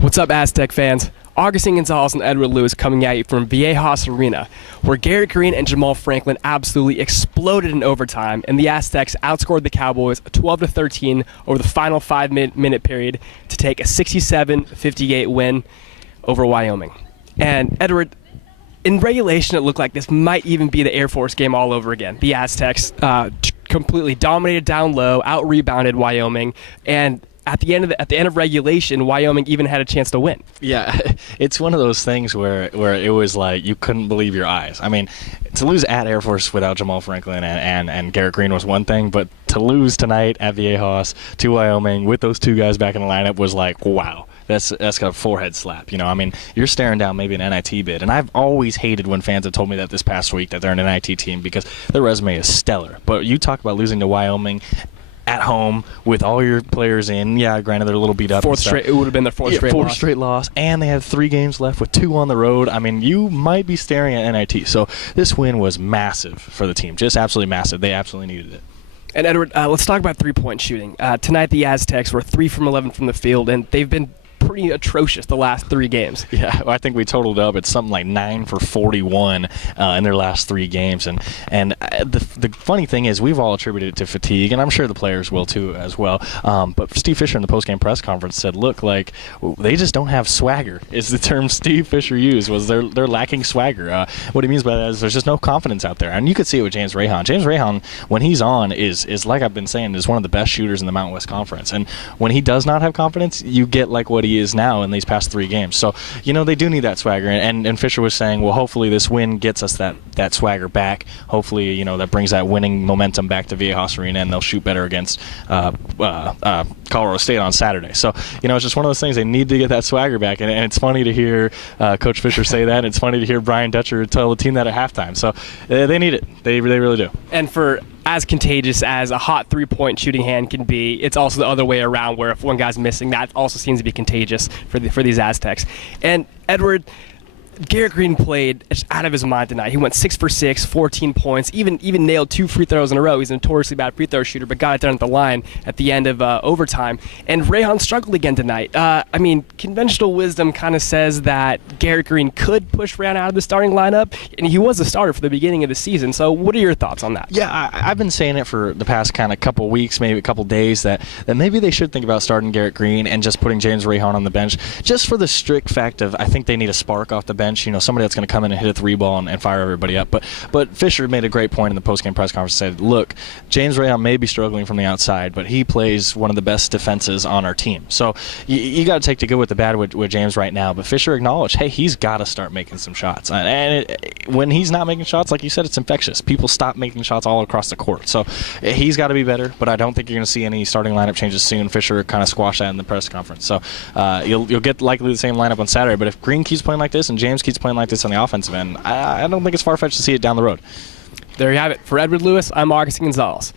What's up, Aztec fans? Agustin, Gonzalez, and Edward Lewis coming at you from Viejas Arena, where Garrett Green and Jamal Franklin absolutely exploded in overtime, and the Aztecs outscored the Cowboys 12-13 over the final 5-minute period to take a 67-58 win over Wyoming. And Edward, in regulation, it looked like this might even be the Air Force game all over again. The Aztecs completely dominated down low, out-rebounded Wyoming, and at the end of regulation, Wyoming even had a chance to win. Yeah, it's one of those things where it was like you couldn't believe your eyes. I mean, to lose at Air Force without Jamal Franklin and Garrett Green was one thing, but to lose tonight at Viejas to Wyoming with those two guys back in the lineup was like, wow. That's got a forehead slap, I mean, you're staring down maybe an NIT bid, and I've always hated when fans have told me that this past week that they're an NIT team because their resume is stellar. But you talk about losing to Wyoming at home with all your players in. Yeah, granted they're a little beat up. It would have been their fourth straight loss, and they have 3 games left with 2 on the road. I mean, you might be staring at NIT. So this win was massive for the team, just absolutely massive. They absolutely needed it. And Edward, let's talk about three-point shooting. Tonight the Aztecs were 3 from 11 from the field, and they've been pretty atrocious the last 3 games. Yeah, I think we totaled up. It's something like 9 for 41 in their last 3 games. And the funny thing is we've all attributed it to fatigue, and I'm sure the players will too as well. But Steve Fisher in the post-game press conference said, look, like they just don't have swagger is the term Steve Fisher used, was they're lacking swagger. What he means by that is there's just no confidence out there. And you could see it with James Rahan. James Rahan, when he's on, is like I've been saying, is one of the best shooters in the Mountain West Conference. And when he does not have confidence, you get like what he is now in these past 3 games. So, they do need that swagger. And Fisher was saying, well, hopefully this win gets us that swagger back. Hopefully, that brings that winning momentum back to Viejas Arena, and they'll shoot better against Colorado State on Saturday. So, it's just one of those things. They need to get that swagger back. And it's funny to hear Coach Fisher say that. It's funny to hear Brian Dutcher tell the team that at halftime. So they need it. They really do. And for as contagious as a hot 3-point shooting hand can be, it's also the other way around, where if one guy's missing, that also seems to be contagious for these Aztecs. And Edward, Garrett Green played out of his mind tonight. He went 6 for 6, 14 points, even nailed 2 free throws in a row. He's a notoriously bad free throw shooter, but got it done at the line at the end of overtime. And Rahan struggled again tonight. Conventional wisdom kind of says that Garrett Green could push Rahan out of the starting lineup, and he was the starter for the beginning of the season. So what are your thoughts on that? Yeah, I've been saying it for the past kind of couple weeks, maybe a couple days, that maybe they should think about starting Garrett Green and just putting James Rahan on the bench, just for the strict fact of I think they need a spark off the bench. Somebody that's going to come in and hit a 3-ball and fire everybody up. But Fisher made a great point in the post-game press conference. Said, look, James Rahan may be struggling from the outside, but he plays one of the best defenses on our team. So you got to take the good with the bad with James right now. But Fisher acknowledged, hey, he's got to start making some shots. And when he's not making shots, like you said, it's infectious. People stop making shots all across the court. So he's got to be better. But I don't think you're going to see any starting lineup changes soon. Fisher kind of squashed that in the press conference. So you'll get likely the same lineup on Saturday. But if Green keeps playing like this and James keeps playing like this on the offensive end, I don't think it's far-fetched to see it down the road. There you have it. For Edward Lewis, I'm Agustin Gonzalez.